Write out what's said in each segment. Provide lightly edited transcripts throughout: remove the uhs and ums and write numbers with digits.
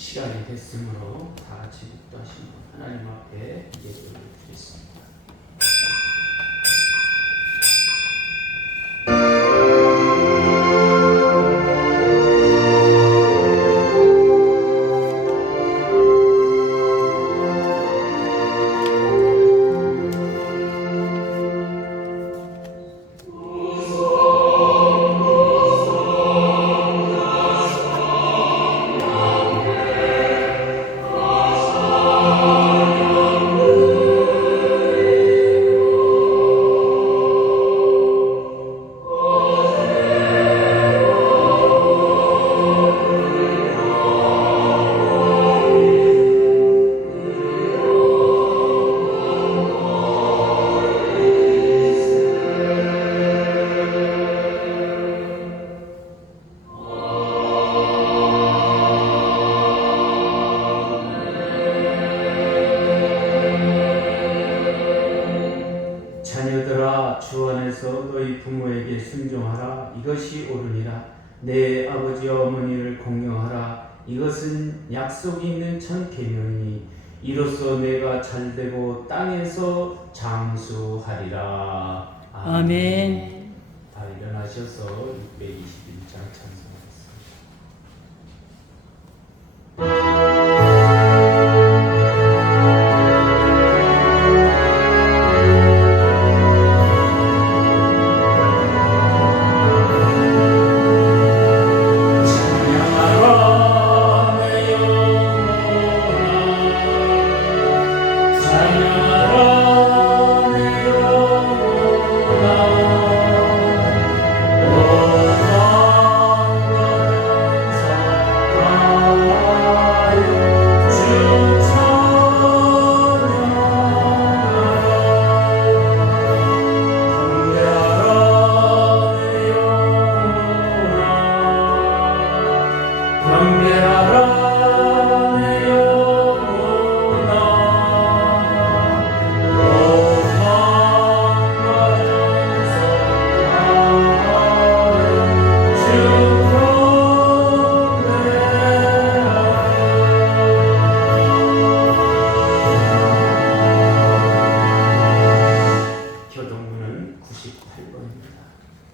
시간이 됐으므로 다 같이 묵도하시고 하나님 앞에 예배를 드리겠습니다. 자녀들아, 주 안에서 너희 부모에게 순종하라. 이것이 옳으니라. 내 아버지 어머니를 공경하라. 이것은 약속이 있는 첫 계명이니 이로써 내가 잘되고 땅에서 장수하리라. 아멘. 다 일어나셔서 621장 찬송하겠습니다.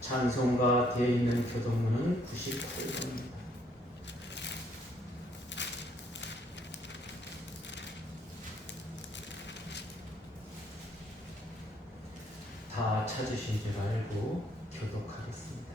찬송가 되어 있는 교동문은 98번입니다. 다 찾으신 줄 알고 교독하겠습니다.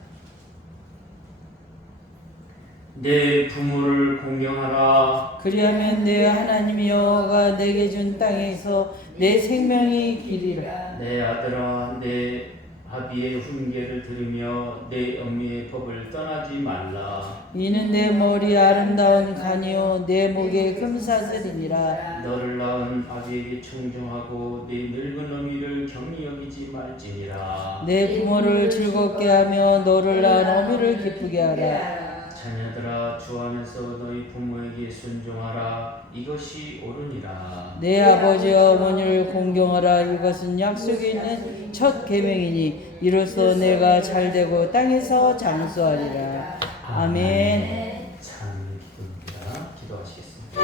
내 부모를 공경하라. 그리하면 내 하나님 여호와가 내게 준 땅에서 내 생명이 기리라. 내 아들아, 내 아비의 훈계를 들으며 내 어미의 법을 떠나지 말라. 이는 내 머리 아름다운 간이요 내 목의 금사슬이니라. 너를 낳은 아비에게 충성하고 네 늙은 어미를 경히 여기지 말지니라. 내 부모를 즐겁게 하며 너를 낳은 어미를 기쁘게 하라. 자녀들아, 주 안에서 너희 부모에게 순종하라. 이것이 옳으니라. 내 아버지 어머니를 공경하라. 이것은 약속이 있는 첫 계명이니 이로써 내가 잘되고 땅에서 장수하리라. 아멘. 참 기도입니다. 기도하시겠습니다.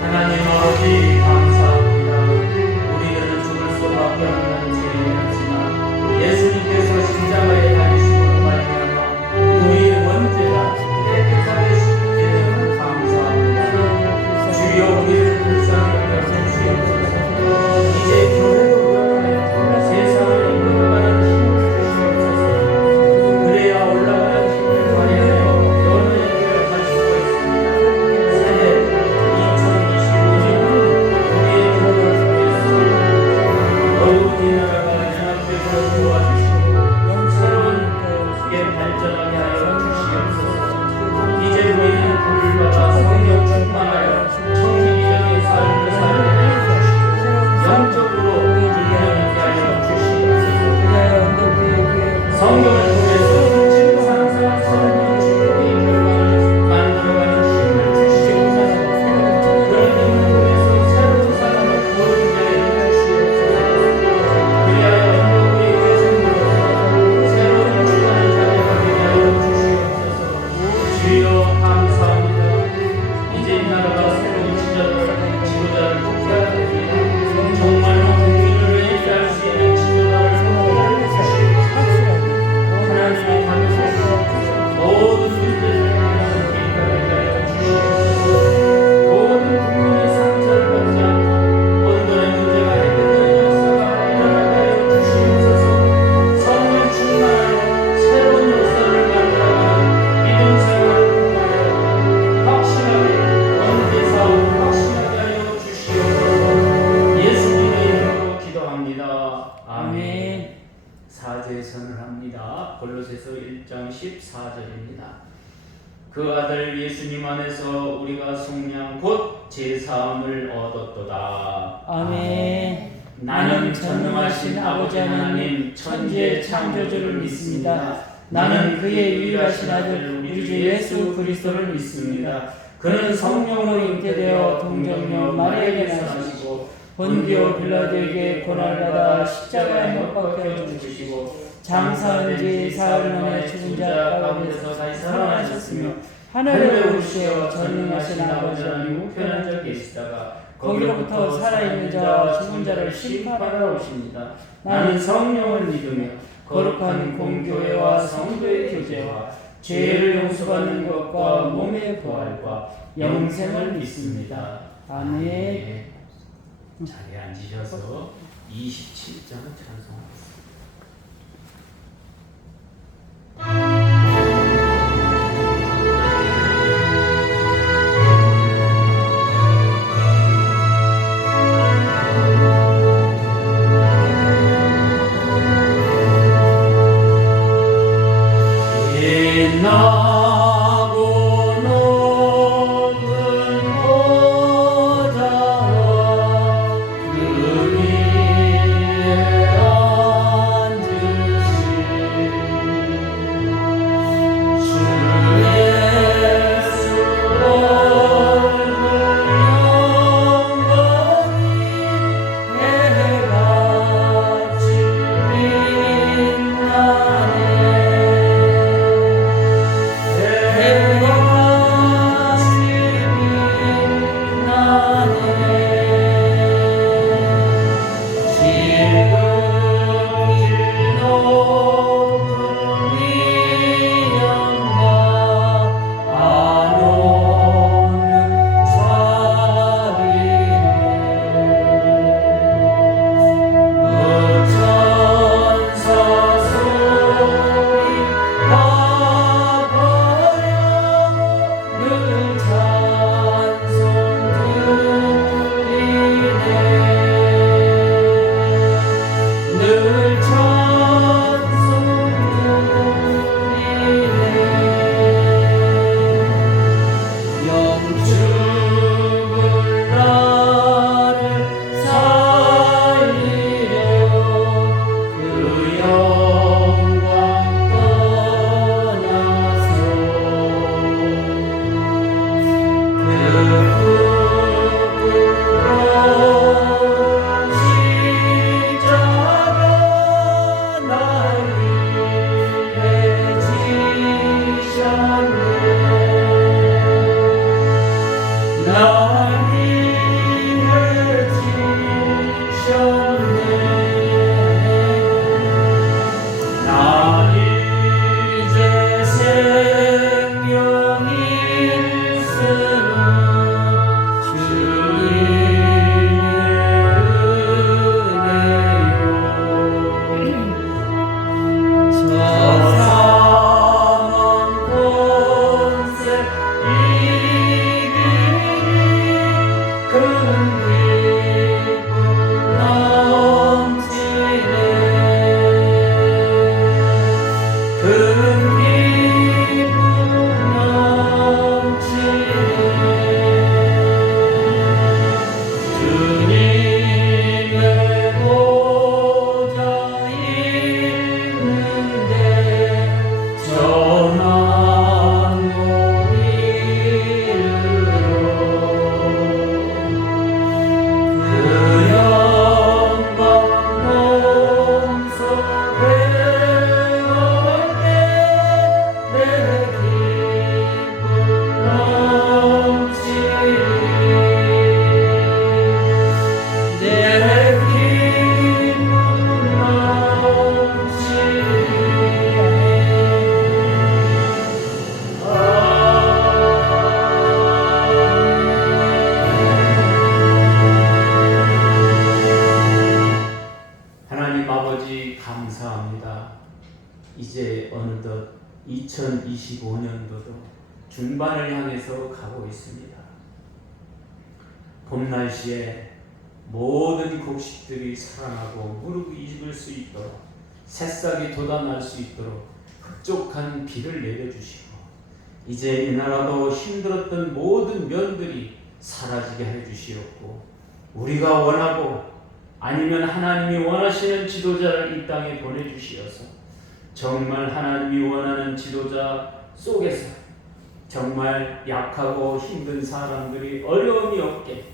하나님 아버지 감사합니다. 우리들은 죽을 수밖에 없는 죄인이었지만 예수님께서 십자가에 달리심으로 말미암아 우리의 원죄가 깨끗하게 씻기는 감사합니다. 주여, 우리를 불쌍히 여겨 주시옵소서. 이제 예선을 합니다. 골로새서 1장 14절입니다. 그 아들 예수님 안에서 우리가 속량 곧 제사함을 얻었도다. 아멘. 나는 전능하신 아버지 하나님 천지의 창조주를 믿습니다. 나는 그의 유일하신 아들 우리 주 예수 그리스도를 믿습니다. 그는 성령으로 잉태되어 동정녀 마리아에게 나시고 본디오 빌라도에게 고난받아 십자가에 못 박혀 죽으시고 장사한 지 사흘 만에 죽은 자 가운데서 다시 살아나셨으며 하늘에 오르시어 전능하신 아버지 하나님 우편한 자 계시다가 거기로부터 살아있는 자와 죽은 자를 심판하러 오십니다. 나는 성령을 믿으며 거룩한 공교회와 성도의 교제와 죄를 용서받는 것과 몸의 부활과 영생을 믿습니다. 아멘. 자리에 앉으셔서 27장을 찬송하겠습니다. 빛나고 높은 보좌와 그 위에 앉으신 주 예수 얼굴 영광이 해같이 빛나네. 이제 어느덧 2025년도도 중반을 향해서 가고 있습니다. 봄 날씨에 모든 곡식들이 살아나고 무르익을 수 있도록 새싹이 돋아날 수 있도록 흡족한 비를 내려주시고 이제 이 나라도 힘들었던 모든 면들이 사라지게 해주시옵고 우리가 원하고 아니면 하나님이 원하시는 지도자를 이 땅에 보내주시어서 정말 하나님이 원하는 지도자 속에서 정말 약하고 힘든 사람들이 어려움이 없게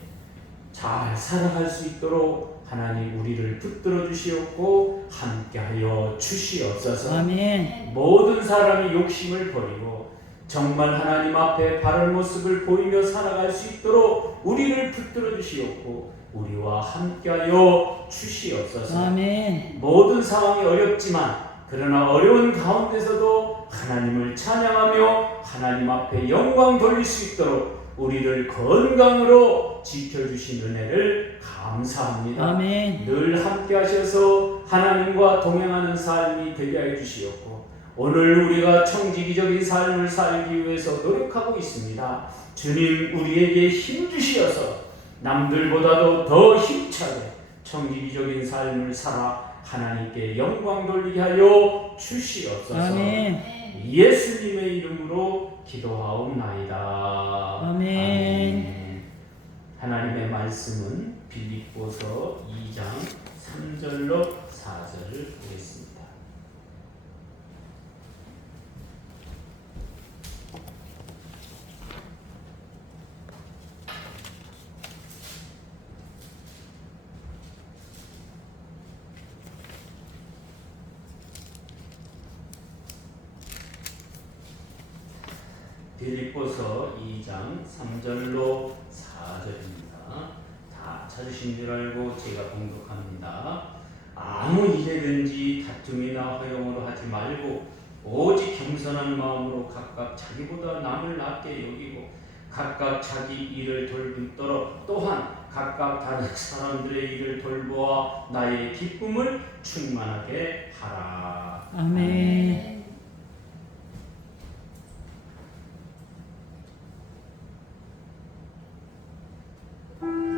잘 살아갈 수 있도록 하나님 우리를 붙들어 주시옵고 함께하여 주시옵소서. 아멘. 모든 사람이 욕심을 버리고 정말 하나님 앞에 바른 모습을 보이며 살아갈 수 있도록 우리를 붙들어 주시옵고 우리와 함께하여 주시옵소서. 아멘. 모든 상황이 어렵지만 그러나 어려운 가운데서도 하나님을 찬양하며 하나님 앞에 영광 돌릴 수 있도록 우리를 건강으로 지켜주신 은혜를 감사합니다. 아멘. 늘 함께 하셔서 하나님과 동행하는 삶이 되게 해 주시옵고 오늘 우리가 청지기적인 삶을 살기 위해서 노력하고 있습니다. 주님 우리에게 힘 주시어서 남들보다도 더 힘차게 청지기적인 삶을 살아 하나님께 영광 돌리게 하여 주시옵소서. 아멘. 예수님의 이름으로 기도하옵나이다. 아멘. 하나님의 말씀은 빌립보서 2장 3절로 4절을 보겠습니다. 빌립보서 2장 3절로 4절입니다. 다 찾으신 줄 알고 제가 봉독합니다. 아무 일에든지 다툼이나 허용으로 하지 말고 오직 겸손한 마음으로 각각 자기보다 남을 낮게 여기고 각각 자기 일을 돌보도록 또한 각각 다른 사람들의 일을 돌보아 나의 기쁨을 충만하게 하라. 아멘. 그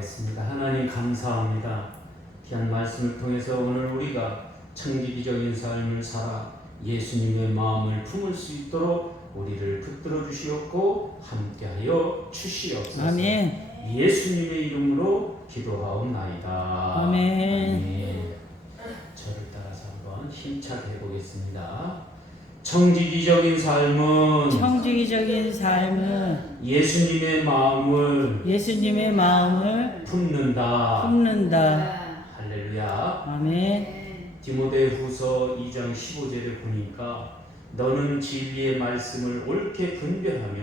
기도하겠습니다. 하나님 감사합니다. 귀한 말씀을 통해서 오늘 우리가 청지기적인 삶을 살아 예수님의 마음을 품을 수 있도록 우리를 붙들어 주시옵고 함께하여 주시옵소서. 아멘. 예수님의 이름으로 기도하옵나이다. 아멘. 저를 따라서 한번 힘차게 해보겠습니다. 청지기적인 삶은 예수님의 마음을 품는다. 할렐루야. 아멘. 디모데후서 2장 15절을 보니까 너는 진리의 말씀을 옳게 분별하며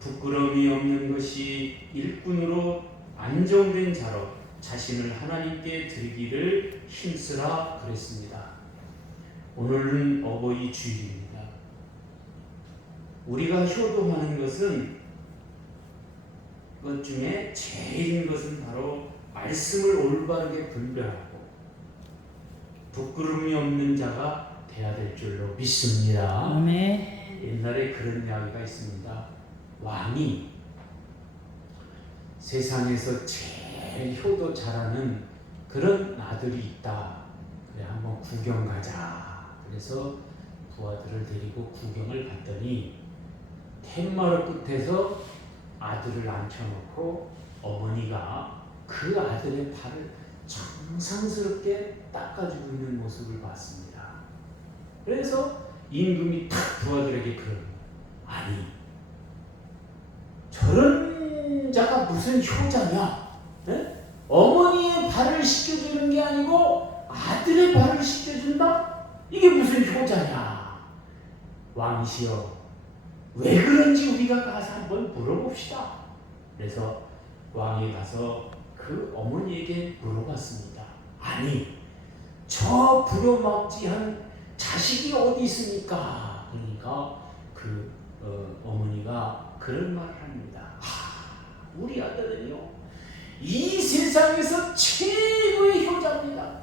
부끄러움이 없는 것이 일꾼으로 안정된 자로 자신을 하나님께 드리기를 힘쓰라 그랬습니다. 오늘은 어버이 주일입니다. 우리가 효도하는 것 중에 제일인 것은 바로 말씀을 올바르게 분별하고 부끄러움이 없는 자가 돼야 될 줄로 믿습니다. 아멘. 옛날에 그런 이야기가 있습니다. 왕이 세상에서 제일 효도 잘하는 그런 아들이 있다. 그래 한번 구경 가자. 그래서 부하들을 데리고 구경을 갔더니 툇마루 끝에서 아들을 앉혀놓고 어머니가 그 아들의 팔을 정성스럽게 닦아주고 있는 모습을 봤습니다. 그래서 임금이 탁 부하들에게 그럽니다. 아니 저런 자가 무슨 효자냐? 네? 어머니의 발을 씻겨주는 게 아니고 아들의 발을 씻겨준다? 이게 무슨 효자냐? 왕이시여 왜 그런지 우리가 가서 한번 물어봅시다. 그래서 왕이 가서 그 어머니에게 물어봤습니다. 아니 저 부려막지한 자식이 어디 있습니까? 그러니까 그 어머니가 그런 말을 합니다. 우리 아들은요 이 세상에서 최고의 효자입니다.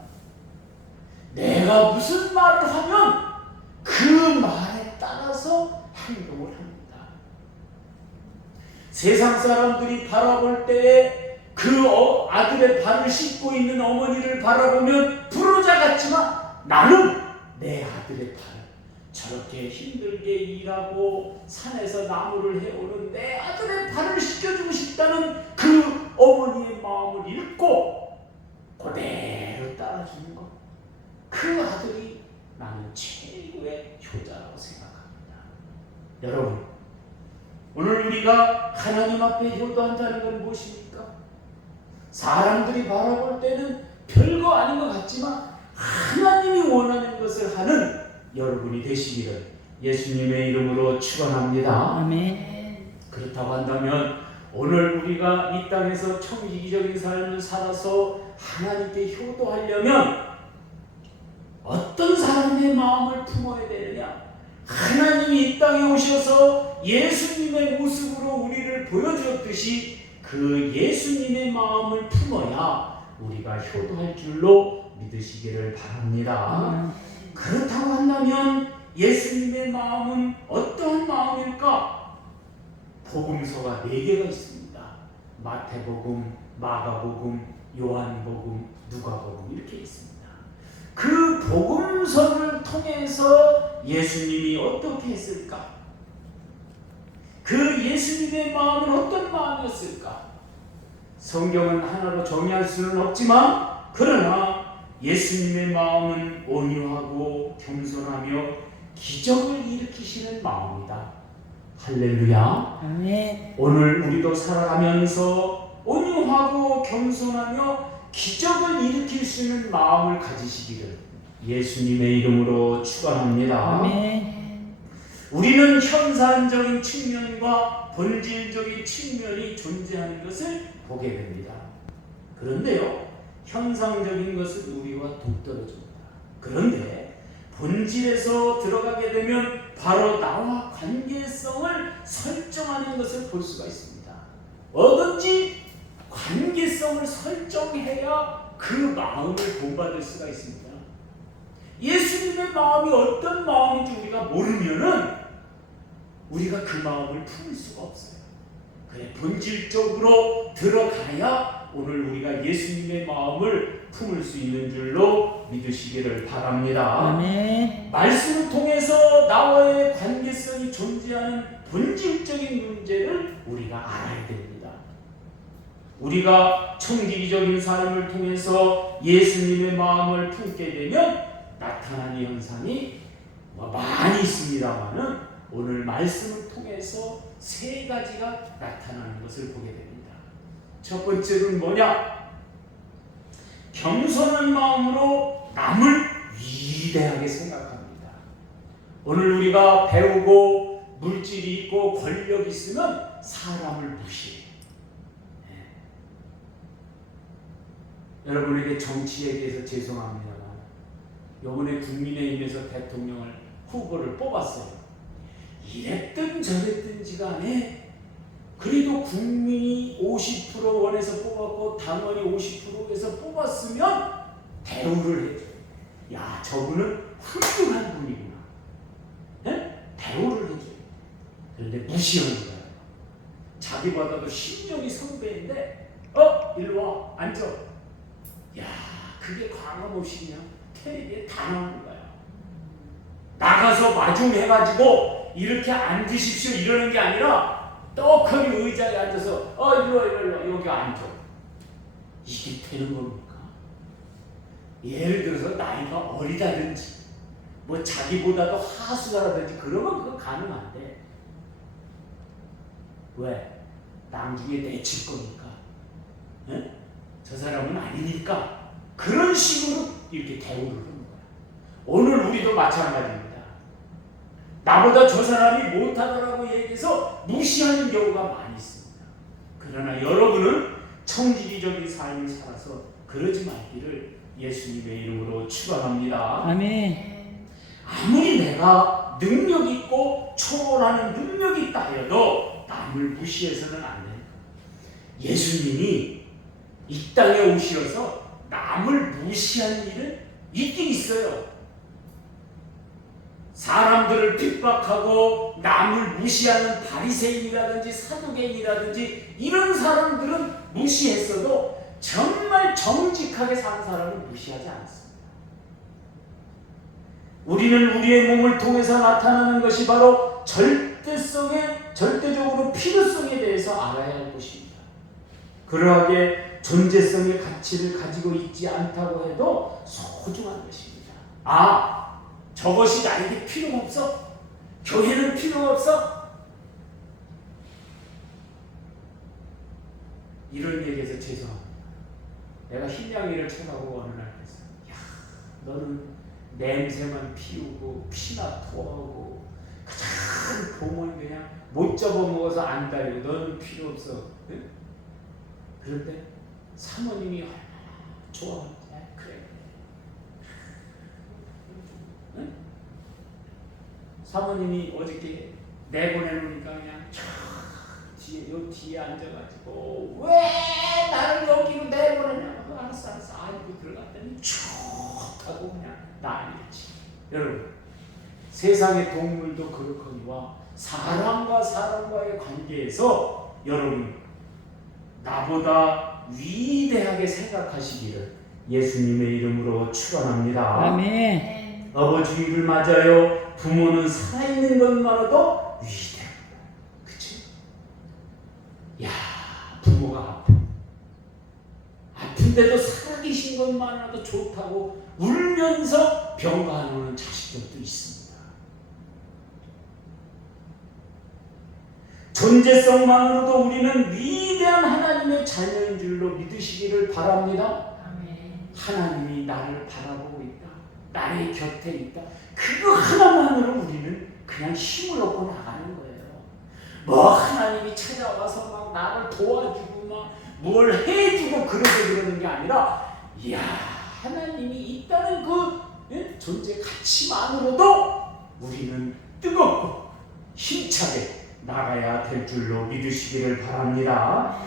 내가 무슨 말을 하면 그 말에 따라서 행동을 합니다. 세상 사람들이 바라볼 때에 그 아들의 발을 씻고 있는 어머니를 바라보면 불효자 같지만 나는 내 아들의 발 저렇게 힘들게 일하고 산에서 나무를 해오는 내 아들의 발을 씻겨주고 싶다는 그 어머니의 마음을 읽고 그대로 따라주는 것. 그 아들이 나는 최고의 효자라고 생각합니다. 여러분 오늘 우리가 하나님 앞에 효도한다는 건 무엇입니까? 사람들이 바라볼 때는 별거 아닌 것 같지만 하나님이 원하는 것을 하는 여러분이 되시기를 예수님의 이름으로 축원합니다. 아멘. 그렇다고 한다면 오늘 우리가 이 땅에서 청지기적인 삶을 살아서 하나님께 효도하려면 어떤 사람의 마음을 품어야 되느냐? 하나님이 이 땅에 오셔서 예수님의 모습으로 우리를 보여주었듯이 그 예수님의 마음을 품어야 우리가 효도할 줄로 믿으시기를 바랍니다. 그렇다고 한다면 예수님의 마음은 어떠한 마음일까? 복음서가 4개가 있습니다. 마태복음, 마가복음, 요한복음, 누가복음 이렇게 있습니다. 그 복음서를 통해서 예수님이 어떻게 했을까? 그 예수님의 마음은 어떤 마음이었을까? 성경은 하나로 정의할 수는 없지만 그러나 예수님의 마음은 온유하고 겸손하며 기적을 일으키시는 마음이다. 할렐루야. 아멘. 오늘 우리도 살아가면서 온유하고 겸손하며 기적을 일으킬 수 있는 마음을 가지시기를 예수님의 이름으로 축원합니다. 아멘. 우리는 현상적인 측면과 본질적인 측면이 존재하는 것을 보게 됩니다. 그런데요, 현상적인 것은 우리와 동떨어집니다. 그런데 본질에서 들어가게 되면 바로 나와 관계성을 설정하는 것을 볼 수가 있습니다. 뭐든지 관계성을 설정해야 그 마음을 본받을 수가 있습니다. 예수님의 마음이 어떤 마음인지 우리가 모르면은 우리가 그 마음을 품을 수가 없어요. 그래 본질적으로 들어가야 오늘 우리가 예수님의 마음을 품을 수 있는 줄로 믿으시기를 바랍니다. 아멘. 말씀을 통해서 나와의 관계성이 존재하는 본질적인 문제를 우리가 알아야 됩니다. 우리가 청지기적인 삶을 통해서 예수님의 마음을 품게 되면 나타나는 현상이 많이 있습니다만은 오늘 말씀을 통해서 세 가지가 나타나는 것을 보게 됩니다. 첫 번째는 뭐냐? 겸손한 마음으로 남을 위대하게 생각합니다. 오늘 우리가 배우고 물질이 있고 권력이 있으면 사람을 무시해요. 여러분에게 정치에 대해서 죄송합니다만 이번에 국민의힘에서 대통령을 후보를 뽑았어요. 이랬든 저랬든지 간에 그래도 국민이 50% 원해서 뽑았고 당원이 50%에서 뽑았으면 대우를 해줘요. 야, 저분은 훌륭한 분이구나. 네? 대우를 해줘요. 그런데 무시하는 거예요. 자기보다도 신령이 선배인데 일로 와 앉아. 야, 그게 과감없이 그냥 텔레비에 다 나오는 거야. 나가서 마중해가지고 이렇게 앉으십시오 이러는 게 아니라 떡하니 의자에 앉아서 일로 여기 앉아. 이게 되는 겁니까? 예를 들어서 나이가 어리다든지 뭐 자기보다도 하수가라든지 그러면 그거 가능한데 왜? 나중에 내칠 거니까. 네? 저 사람은 아니니까 그런 식으로 이렇게 대우를 하는 거야. 오늘 우리도 마찬가지입니다. 나보다 저 사람이 못하다라고 얘기해서 무시하는 경우가 많이 있습니다. 그러나 여러분은 청지기적인 삶을 살아서 그러지 말기를 예수님의 이름으로 축원합니다. 아멘. 아무리 내가 능력 있고 초월하는 능력이 있다 해도 남을 무시해서는 안 돼요. 예수님이 이 땅에 오셔서 남을 무시한 일은 있긴 있어요. 사람들을 핍박하고 남을 무시하는 바리새인이라든지 사두개인이라든지 이런 사람들은 무시했어도 정말 정직하게 사는 사람은 무시하지 않습니다. 우리는 우리의 몸을 통해서 나타나는 것이 바로 절대적으로 필요성에 대해서 알아야 할 것입니다. 그러하게 존재성의 가치를 가지고 있지 않다고 해도 소중한 것입니다. 저것이 나에게 필요 없어? 교회는 필요 없어? 이런 얘기해서 죄송합니다. 내가 흰양이를 쳐다보고 어느 날 그랬어. 야, 너는 냄새만 피우고 피나 토하고 가장 보면 그냥 못 잡아먹어서 안 달고 너는 필요 없어. 응? 그런데 사모님이 얼마나 좋아하는지 그래. 응? 사모님이 어저께 내보내놓으니까 그냥 뒤에 앉아가지고 왜 나를 여기로 내보내냐고 알았어 아이고 들어갔더니 쭉 하고 그냥 난리지. 여러분 세상의 동물도 그렇거니와 사람과 사람과의 관계에서 여러분 나보다 위대하게 생각하시기를 예수님의 이름으로 축원합니다. 아멘. 어버주의를 맞아요. 부모는 살아있는 것만으로도 위대합니다. 그치? 야, 부모가 아픈데도 살아계신 것만으로도 좋다고 울면서 병가하는 자식들도 있습니다. 존재성만으로도 우리는 위대한 하나님의 자녀인 줄로 믿으시기를 바랍니다. 아멘. 하나님이 나를 바라보고 있다. 나의 곁에 있다. 그거 하나만으로 우리는 그냥 힘을 얻고 나가는 거예요. 뭐 하나님이 찾아와서 막 나를 도와주고 막 뭘 해주고 그러는 게 아니라 이야 하나님이 있다는 그 존재 가치만으로도 우리는 뜨겁고 힘차게 나가야 될 줄로 믿으시기를 바랍니다.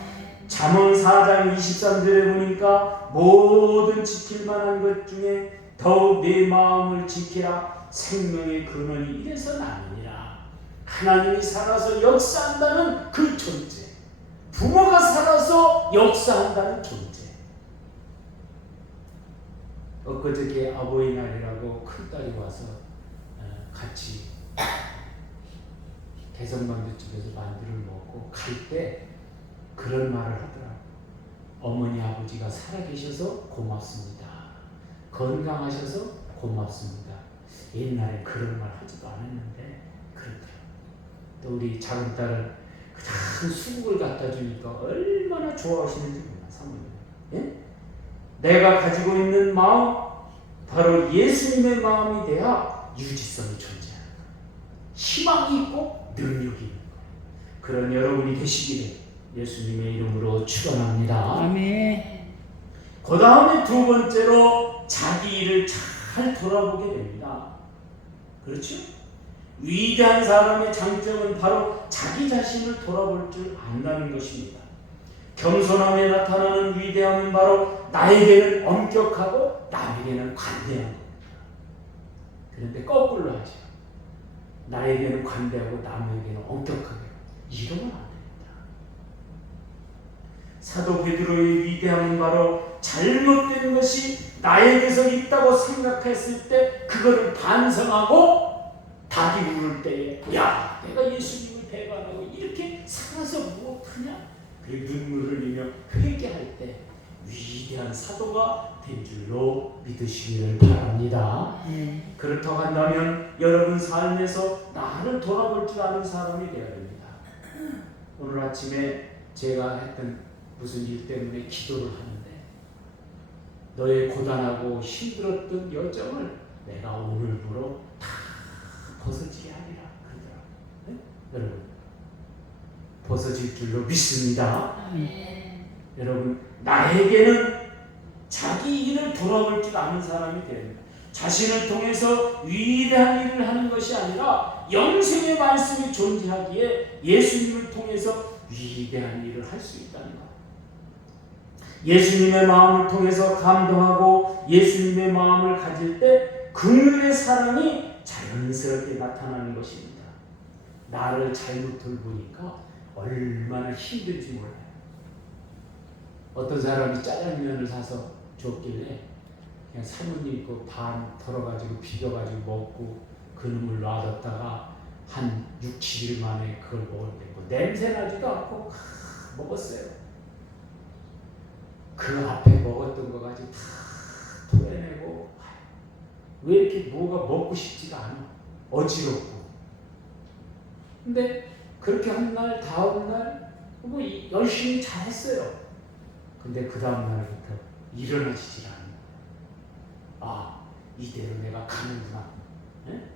잠언 4장 23절에 보니까 모든 지킬 만한 것 중에 더욱 내 마음을 지키라 생명의 근원이 이래서 나느니라. 하나님이 살아서 역사한다는 그 존재 부모가 살아서 역사한다는 존재. 엊그저께 어버이날이라고 큰딸이 와서 같이 개성만두집에서 만두를 먹고 갈 때 그런 말을 하더라고. 어머니 아버지가 살아계셔서 고맙습니다. 건강하셔서 고맙습니다. 옛날에 그런 말 하지도 않았는데 그렇더라고. 또 우리 작은 딸은 큰 수국을 갖다 주니까 얼마나 좋아하시는지 몰라. 사모님. 예? 내가 가지고 있는 마음, 바로 예수님의 마음이 돼야 유지성이 존재하는 거예요. 희망이 있고 능력이 있는 거예요. 그런 여러분이 되시기를 예수님의 이름으로 축원합니다. 아멘. 그 다음에 두 번째로 자기 일을 잘 돌아보게 됩니다. 그렇죠? 위대한 사람의 장점은 바로 자기 자신을 돌아볼 줄 안다는 것입니다. 겸손함에 나타나는 위대함은 바로 나에게는 엄격하고 남에게는 관대한 겁니다. 그런데 거꾸로 하죠. 나에게는 관대하고 남에게는 엄격하게. 이러면 안 됩니다. 사도 베드로의 위대함은 바로 잘못된 것이 나에게서 있다고 생각했을 때 그거를 반성하고 닭이 물을 때에 야 내가 예수님을 배반하고 이렇게 살아서 무엇하냐 그리고 눈물을 흘리며 회개할 때 위대한 사도가 된 줄로 믿으시기를 바랍니다. 그렇다고 한다면 여러분 삶에서 나를 돌아볼 줄 아는 사람이 되어야 됩니다. 오늘 아침에 제가 했던 무슨 일 때문에 기도를 하는데 너의 고단하고 힘들었던 여정을 내가 오늘부로 다 벗어지게 하리라 그러더라고요. 네? 여러분 벗어질 줄로 믿습니다. 여러분 나에게는 자기 일을 돌아볼 줄 아는 사람이 됩니다. 자신을 통해서 위대한 일을 하는 것이 아니라 영생의 말씀이 존재하기에 예수님을 통해서 위대한 일을 할 수 있다는 것. 예수님의 마음을 통해서 감동하고 예수님의 마음을 가질 때 긍휼의 사랑이 자연스럽게 나타나는 것입니다. 나를 잘못 돌보니까 얼마나 힘든지 몰라요. 어떤 사람이 짜장면을 사서 줬길래 그냥 사모님 그 반 덜어가지고 비벼가지고 먹고 그놈을 놔뒀다가 한 6, 7일 만에 그걸 먹었는데 뭐 냄새 나지도 않고 먹었어요. 그 앞에 먹었던 거 가지고 다 토해내고 왜 이렇게 뭐가 먹고 싶지가 않아. 어지럽고. 근데 그렇게 한 날 다음 날 뭐 열심히 잘했어요. 근데 그 다음 날부터 일어나지질 않아요. 아 이대로 내가 가는구나. 네?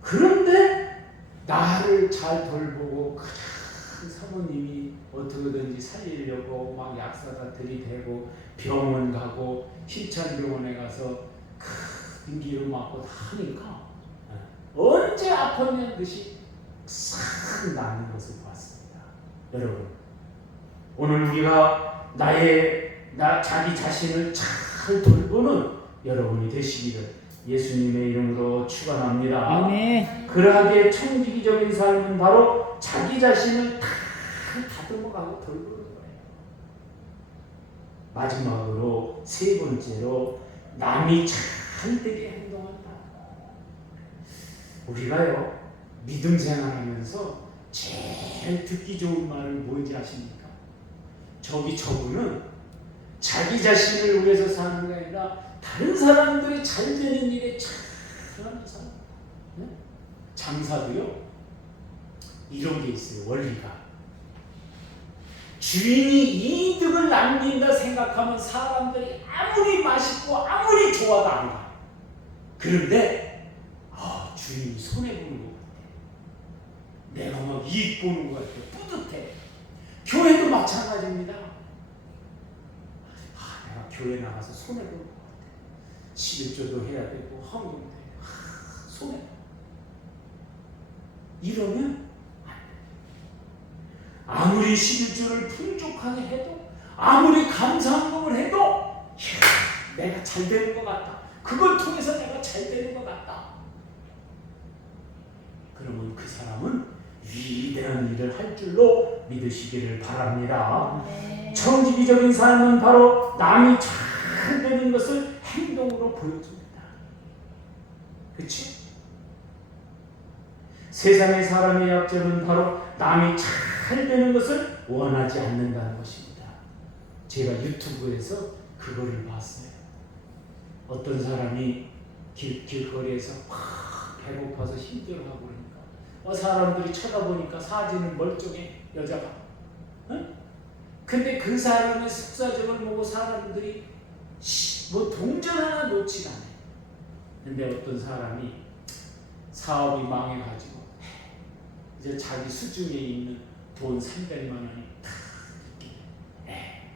그런데 나를 잘 돌보고 큰 사모님이 어떻게든지 살리려고 막 약사가 들이대고 병원 가고 희찬병원에 가서 큰 기름 맞고 다 하니까 언제 아팠냐는 듯이 싹 나는 것을 봤습니다. 여러분 오늘 우리가 자기 자신을 잘 돌보는 여러분이 되시기를 예수님의 이름으로 축원합니다. 아멘. 그러하기에 청지기적인 삶은 바로 자기 자신을 다 다듬어가고 돌보는 거예요. 마지막으로 세 번째로 남이 잘 되게 행동한다. 우리가요 믿음 생활하면서 제일 듣기 좋은 말은 뭔지 아십니까? 저분은 자기 자신을 위해서 사는 게 아니라 다른 사람들이 잘 되는 일에 잘하는 사람. 네? 장사도요 이런 게 있어요. 원리가 주인이 이득을 남긴다 생각하면 사람들이 아무리 맛있고 아무리 좋아도 안 가. 그런데 주인이 손해보는 것 같아. 내가 막 이익 보는 것 같아. 뿌듯해. 교회도 마찬가지입니다. 내가 교회 나가서 손해보는 것 같아. 11조도 해야 되고 헌금도 해야 되고 손해. 이러면 안 돼. 아무리 11조를 풍족하게 해도 아무리 감사헌금을 해도 내가 잘 되는 것 같다. 그걸 통해서 내가 잘 되는 것 같다. 그러면 그 사람은 위대한 일을 할 줄로 믿으시기를 바랍니다. 네. 청지기적인 삶은 바로 남이 잘 되는 것을 행동으로 보여줍니다. 그렇지? 세상의 사람의 약점은 바로 남이 잘 되는 것을 원하지 않는다는 것입니다. 제가 유튜브에서 그거를 봤어요. 어떤 사람이 길거리에서 막 배고파서 힘들어하고 그러니까 사람들이 쳐다보니까 사진은 멀쩡해 여자가. 응? 근데 그 사람의 속사정을 보고 사람들이 뭐 동전 하나 놓지 않아요. 근데 어떤 사람이 사업이 망해가지고 이제 자기 수중에 있는 돈 300만 원이 탁 있길래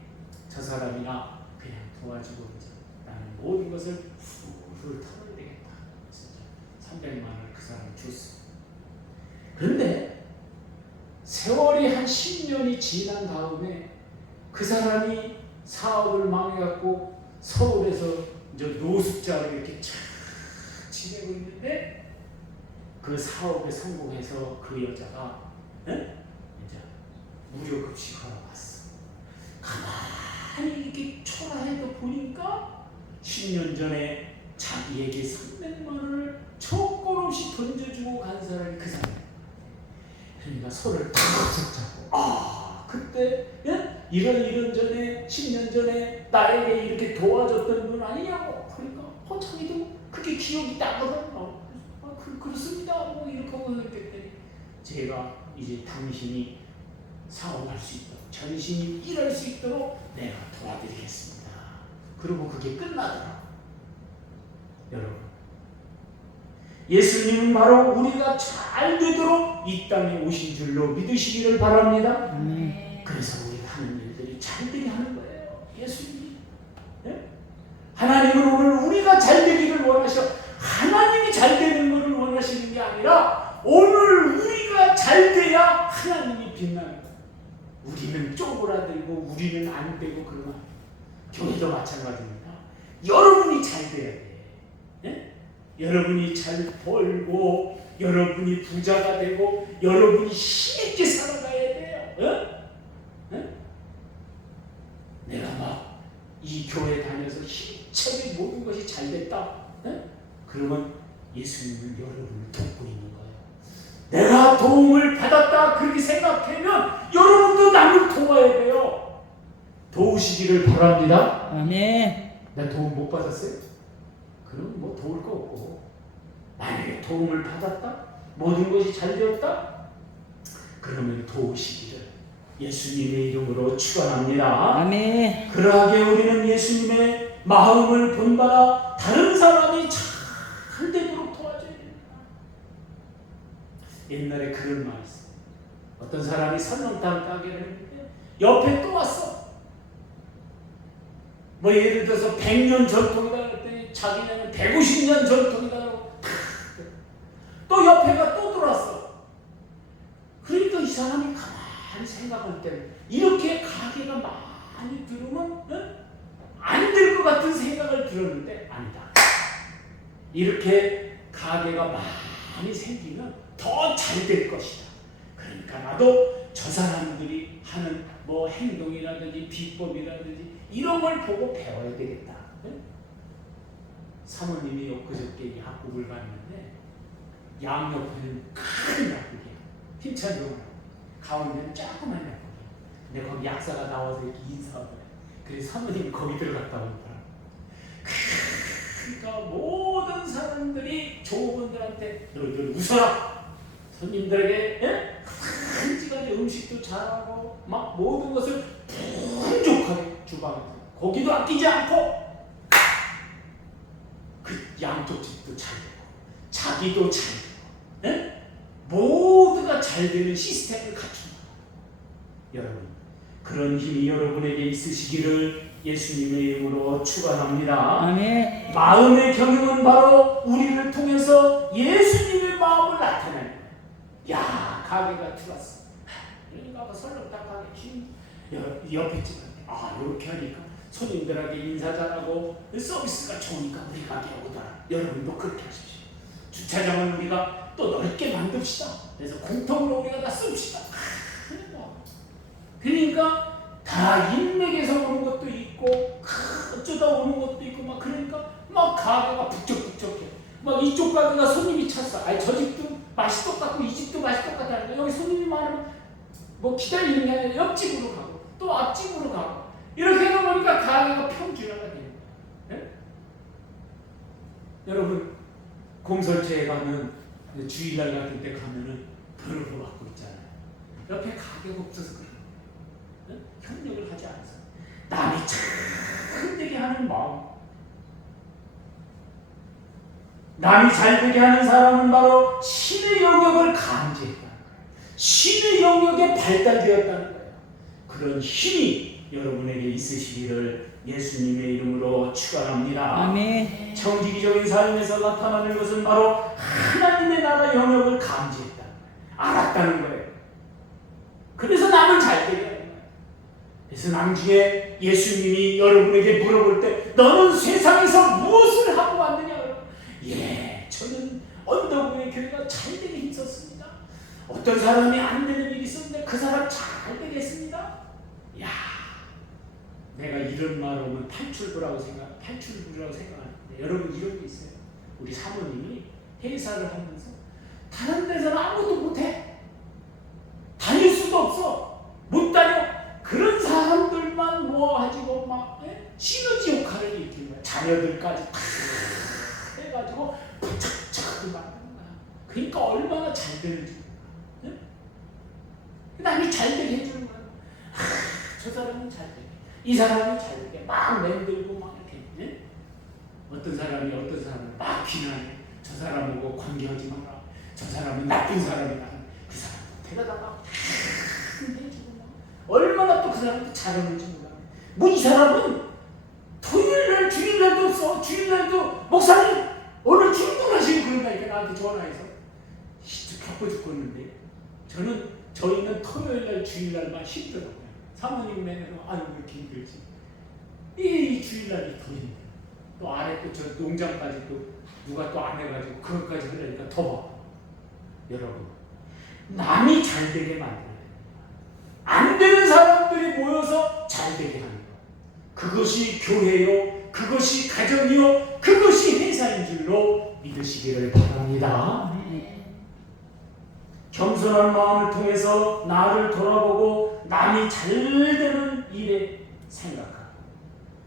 저 사람이나 그냥 도와주고 이제 나는 모든 것을 훌훌 털어야 되겠다. 진짜 300만 원을 그 사람 줬어. 그런데 세월이 한 10년이 지난 다음에 그 사람이 사업을 망해갖고 서울에서 이제 노숙자로 이렇게 쫙 지내고 있는데 그 사업에 성공해서 그 여자가 이제 무료 급식하러 왔어. 가만히 이렇게 초라해도 보니까 10년 전에 자기에게 300만 원을 조건 없이 던져주고 간 사람이 그 사람이야. 그러니까 손을 탁 잡고 그때 이런 전에 10년 전에 나에게 이렇게 도와줬던 분 아니냐고. 그러니까 자기도 그게 기억이 나거든. 그렇습니다. 뭐 이렇게 하고 했더니 제가 이제 당신이 사업할 수 있도록 전신이 일할 수 있도록 내가 도와드리겠습니다. 그리고 그게 끝나더라. 여러분, 예수님은 바로 우리가 잘 되도록 이 땅에 오신 줄로 믿으시기를 바랍니다. 그래서 우리가 하는 일들이 잘 되게 하는 거예요. 예수님이. 하나님은 오늘 우리가 잘 되기를 원하셔. 하나님이 잘 되는 것을 원하시는 게 아니라 오늘 우리가 잘 돼야 하나님이 빛나는 거예요. 우리는 쪼그라들고 우리는 안 되고 그러면 교회도 마찬가지입니다. 여러분이 잘 돼야 돼. 여러분이 잘 벌고 여러분이 부자가 되고 여러분이 힘있게 살아가야 돼요. 내가 막 이 교회 다녀서 힘차게 모든 것이 잘 됐다. 그러면 예수님은 여러분을 돕고 있는 거예요. 내가 도움을 받았다 그렇게 생각하면 여러분도 남을 도와야 돼요. 도우시기를 바랍니다. 아멘. 나 도움 못 받았어요? 그럼 뭐 도울 거 없고, 만약에 도움을 받았다? 모든 것이 잘 되었다? 그러면 도우시기를 예수님의 이름으로 축원합니다. 아멘. 그러하게 우리는 예수님의 마음을 본받아 다른 사람이 잘 되도록 도와줘야 됩니다. 옛날에 그런 말이 있어요. 어떤 사람이 설렁탕 가게를 했는데 옆에 또 왔어. 뭐 예를 들어서 100년 전통이다 그랬더니 자기네는 150년 전통이다 그러고 또 옆에가 또 들어왔어. 그러니까 이 사람이 가만히 생각할 때 이렇게 가게가 많이 들으면 안 될 것 같은 생각을 들었는데 아니다. 이렇게 가게가 많이 생기면 더 잘 될 것이다. 그러니까 나도 저 사람들이 하는 뭐 행동이라든지 비법이라든지 이런 걸 보고 배워야 되겠다. 사모님이 엊그저께 약국을 갔는데 양옆에는 큰 약국이야. 힘찬 병원. 가운데는 조그만 약국이야. 근데 거기 약사가 나와서 이렇게 인사하더래. 그래서 사모님이 거기 들어갔다 오더라. 그러니까 모든 사람들이 조원들한테 너희들 웃어라. 손님들에게 한지간에 음식도 잘하고 막 모든 것을 풍족하게 주방에서 고기도 아끼지 않고 그 양쪽 집도 잘 되고 자기도 잘 되고 모두가 잘 되는 시스템을 갖춘다. 여러분, 그런 힘이 여러분에게 있으시기를 예수님의 이름으로 축원합니다. 아멘. 마음의 경영은 바로 우리를 통해서 예수님의 마음을 나타내는 거예요. 야, 가게가 들어왔어. 그러니까 설렁탕 가게 옆에 집한테 이렇게 하니까 손님들에게 인사 잘하고 서비스가 좋으니까 우리 가게에 오더라. 여러분도 그렇게 하십시오. 주차장을 우리가 또 넓게 만듭시다. 그래서 공통으로 우리가 다 씁시다. 그러니까 다 인맥에서 오는 것도 있고 어쩌다 오는 것도 있고 막 그러니까 막 가게가 북적북적해. 막 이쪽 가게가 손님이 찼어. 아니 저 집도 맛이 똑같고 이 집도 맛이 똑같다니까. 여기 손님이 많으면 뭐 기다리는 게 아니라 옆집으로 가고 또 앞집으로 가고 이렇게 하다 보니까 가게가 평준화가 되는 거야. 네? 여러분 공설체에 가면 주일날 같은 때 가면은 번호를 받고 있잖아요. 옆에 가게가 없어서 그래요. 네? 협력을 하지 않아서 남이 잘 되게 하는 마음, 남이 잘 되게 하는 사람은 바로 신의 영역을 감지했다는 거예요. 신의 영역에 발달되었다는 거예요. 그런 힘이 여러분에게 있으시기를 예수님의 이름으로 축원합니다. 아멘. 청지기적인 삶에서 나타나는 것은 바로 하나님의 나라 영역을 감지했다는 거예요. 알았다는 거예요. 그래서 남을 잘 되게 하는 거예요. 그래서 나중에 예수님이 여러분에게 물어볼 때 너는 세상에서 무엇을 하고 왔느냐? 예, 저는 언덕위의 교회가 잘 되게 힘썼습니다. 어떤 사람이 안 되는 일이 있었는데 그 사람 잘 되겠습니다. 야, 내가 이런 말 하면 탈출부라고 생각하는데 여러분 이런 게 있어요. 우리 사모님이 회사를 하면서 다른 데서는 아무것도 못해. 다닐 수도 없어. 못 다녀. 그런 사람들만 모아가지고 막 시너지 효과를 일으키는 거야. 자녀들까지 다 해가지고 부착착 만드는 거야. 그러니까 얼마나 잘 되는지. 네? 남이 잘 되게 해주는 거야. 저 사람은 잘 되게, 이 사람은 잘 되게 막 만들고 막 이렇게. 네? 어떤 사람을 막 비난해. 저 사람하고 관계하지 마라. 저 사람은 나쁜 사람이다. 그 사람 데려다가 해주고 막 얼마나 또 그 사람도 잘하는지 몰라. 뭐 이 사람은 토요일날 주일날도 없어. 주일날도 목사님 오늘 출근하시고 그런다니까 나한테 전화해서 겪고 죽겠는데 저희는 토요일날 주일날만 힘들어요. 사모님 맨날 아유 왜 이렇게 힘들지. 이 주일날이 더 힘들어. 또 아래 또 저 농장까지 또 누가 또 안 해가지고 그것까지 하려니까 더 봐. 여러분 남이 잘 되게 만들어야 돼요. 안 되는 사람들이 모여서 잘 되게 하는 거. 그것이 교회요, 그것이 가정이요, 그것이 회사인 줄로 믿으시기를 바랍니다. 겸손한 마음을 통해서 나를 돌아보고 남이 잘 되는 일에 생각하고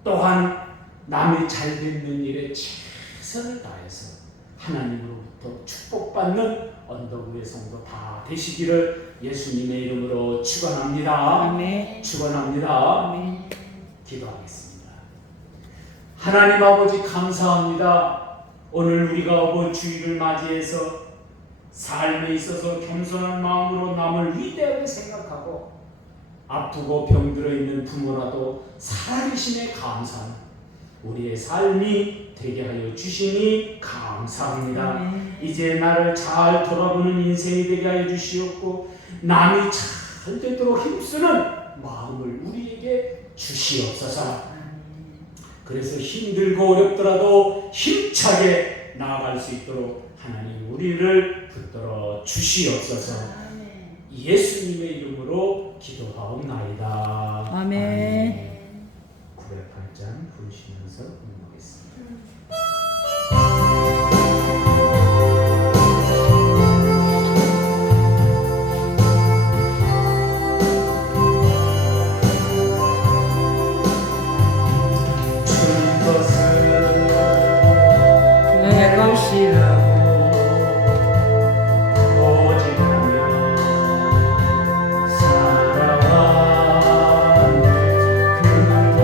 또한 남이 잘 되는 일에 최선을 다해서 하나님으로부터 축복받는 언덕위의 성도 다 되시기를 예수님의 이름으로 축원합니다. 아멘. 축원합니다. 아멘. 기도하겠습니다. 하나님 아버지 감사합니다. 오늘 우리가 이번 주일을 맞이해서 삶에 있어서 겸손한 마음으로 남을 위대하게 생각하고 아프고 병들어 있는 부모라도 살아계심에 감사하는 우리의 삶이 되게 하여 주시니 감사합니다. 이제 나를 잘 돌아보는 인생이 되게 하여 주시옵고 남이 잘 되도록 힘쓰는 마음을 우리에게 주시옵소서. 그래서 힘들고 어렵더라도 힘차게 나아갈 수 있도록 하나님 우리를 붙들어 주시옵소서. 예수님의 이름으로 기도하옵나이다. 아멘. 908장 부르시면서 응하겠습니다. 내 것이라고 살아가는 그동안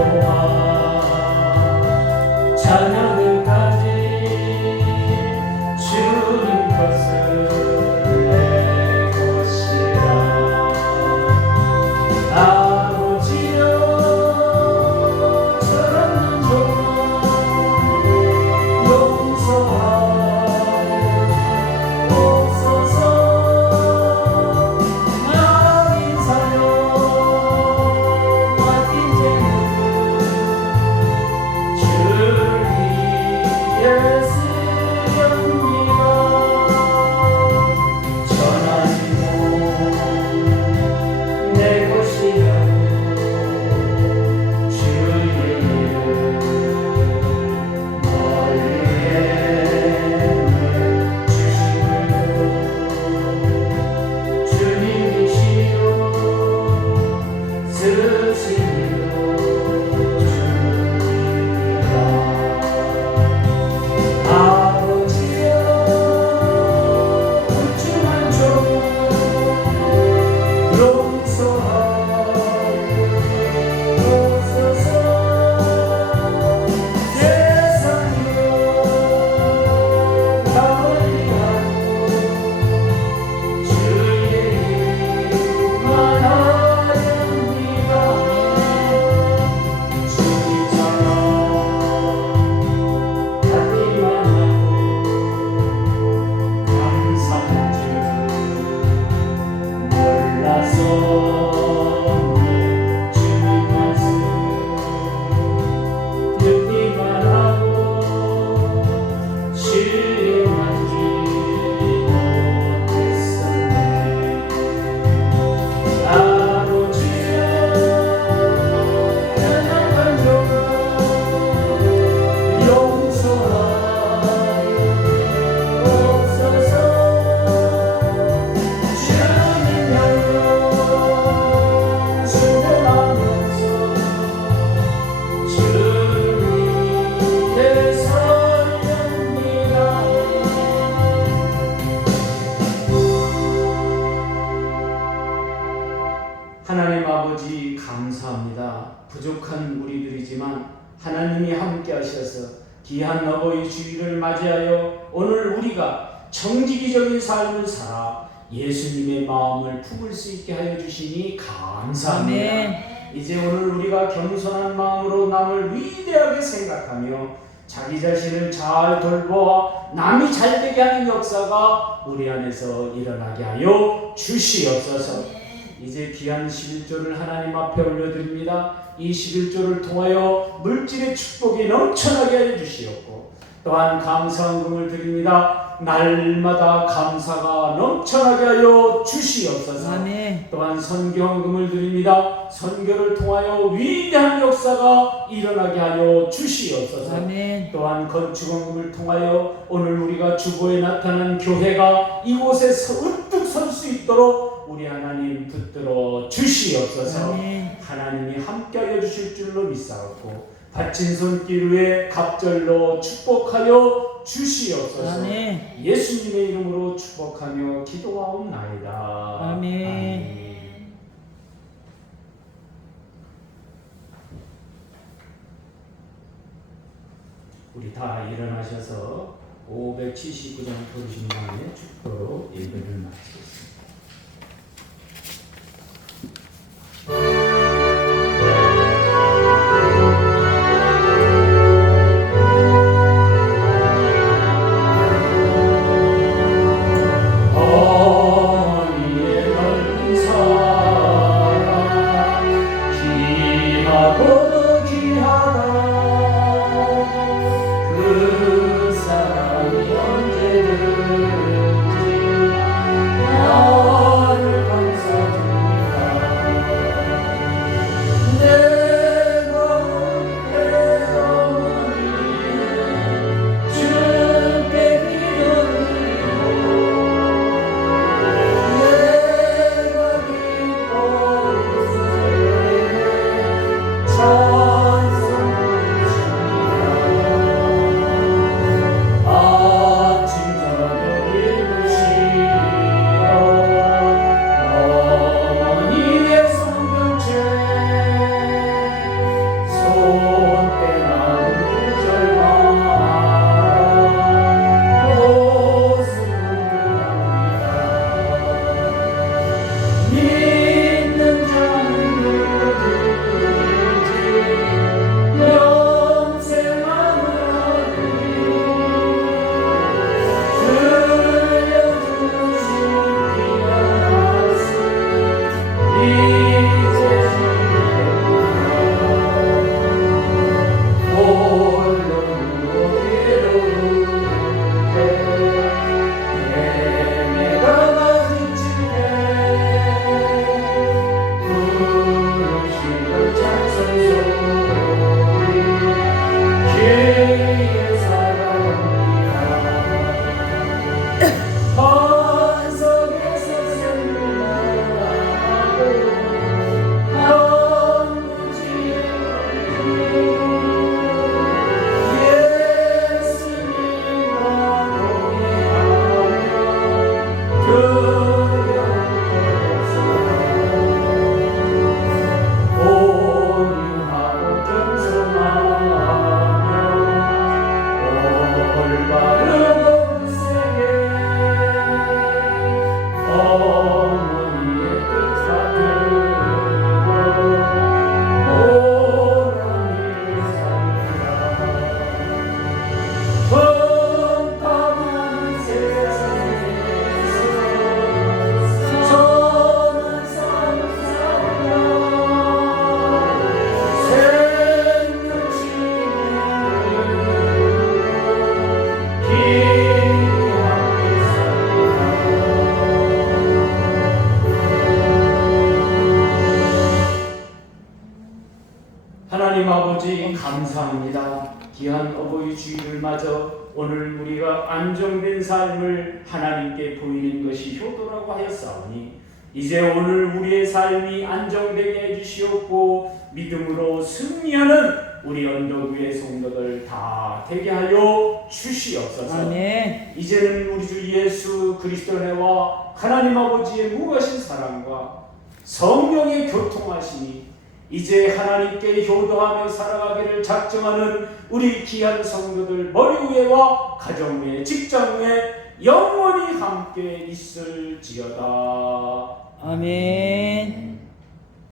귀한 어버이 주일을 맞이하여 오늘 우리가 정직이적인 삶을 살아 예수님의 마음을 품을 수 있게 하여 주시니 감사합니다. 아멘. 이제 오늘 우리가 겸손한 마음으로 남을 위대하게 생각하며 자기 자신을 잘 돌보아 남이 잘되게 하는 역사가 우리 안에서 일어나게 하여 주시옵소서. 이제 귀한 11조를 하나님 앞에 올려드립니다. 이 11조를 통하여 물질의 축복이 넘쳐나게 하여 주시옵고 또한 감사헌금을 드립니다. 날마다 감사가 넘쳐나게 하여 주시옵소서. 아멘. 또한 선교헌금을 드립니다. 선교를 통하여 위대한 역사가 일어나게 하여 주시옵소서. 아멘. 또한 건축헌금을 통하여 오늘 우리가 주보에 나타난 교회가 이곳에 우뚝 설 수 있도록 우리 하나님 붙들어 주시옵소서. 아멘. 하나님이 함께하여 주실 줄로 믿사옵고 바친 손길 위에 갑절로 축복하여 주시옵소서. 아멘. 예수님의 이름으로 축복하며 기도하옵나이다. 아멘. 우리 다 일어나셔서 579장 부르신 다음에 축도로 예배를 마치겠습니다. 하나님 아버지 감사합니다. 귀한 어버이 주일을 맞아 오늘 우리가 안정된 삶을 하나님께 보이는 것이 효도라고 하였사오니 이제 오늘 우리의 삶이 안정되게 해주시옵고 믿음으로 승리하는 우리 언덕 위의 성도들 다 되게 하여 주시옵소서. 아멘. 이제는 우리 주 예수 그리스도의 은혜와 하나님 아버지의 무거우신 사랑과 성령의 교통하심이 이제 하나님께 효도하며 살아가기를 작정하는 우리 귀한 성도들 머리 위에와 가정 위에 직장 위에 영원히 함께 있을지어다. 아멘.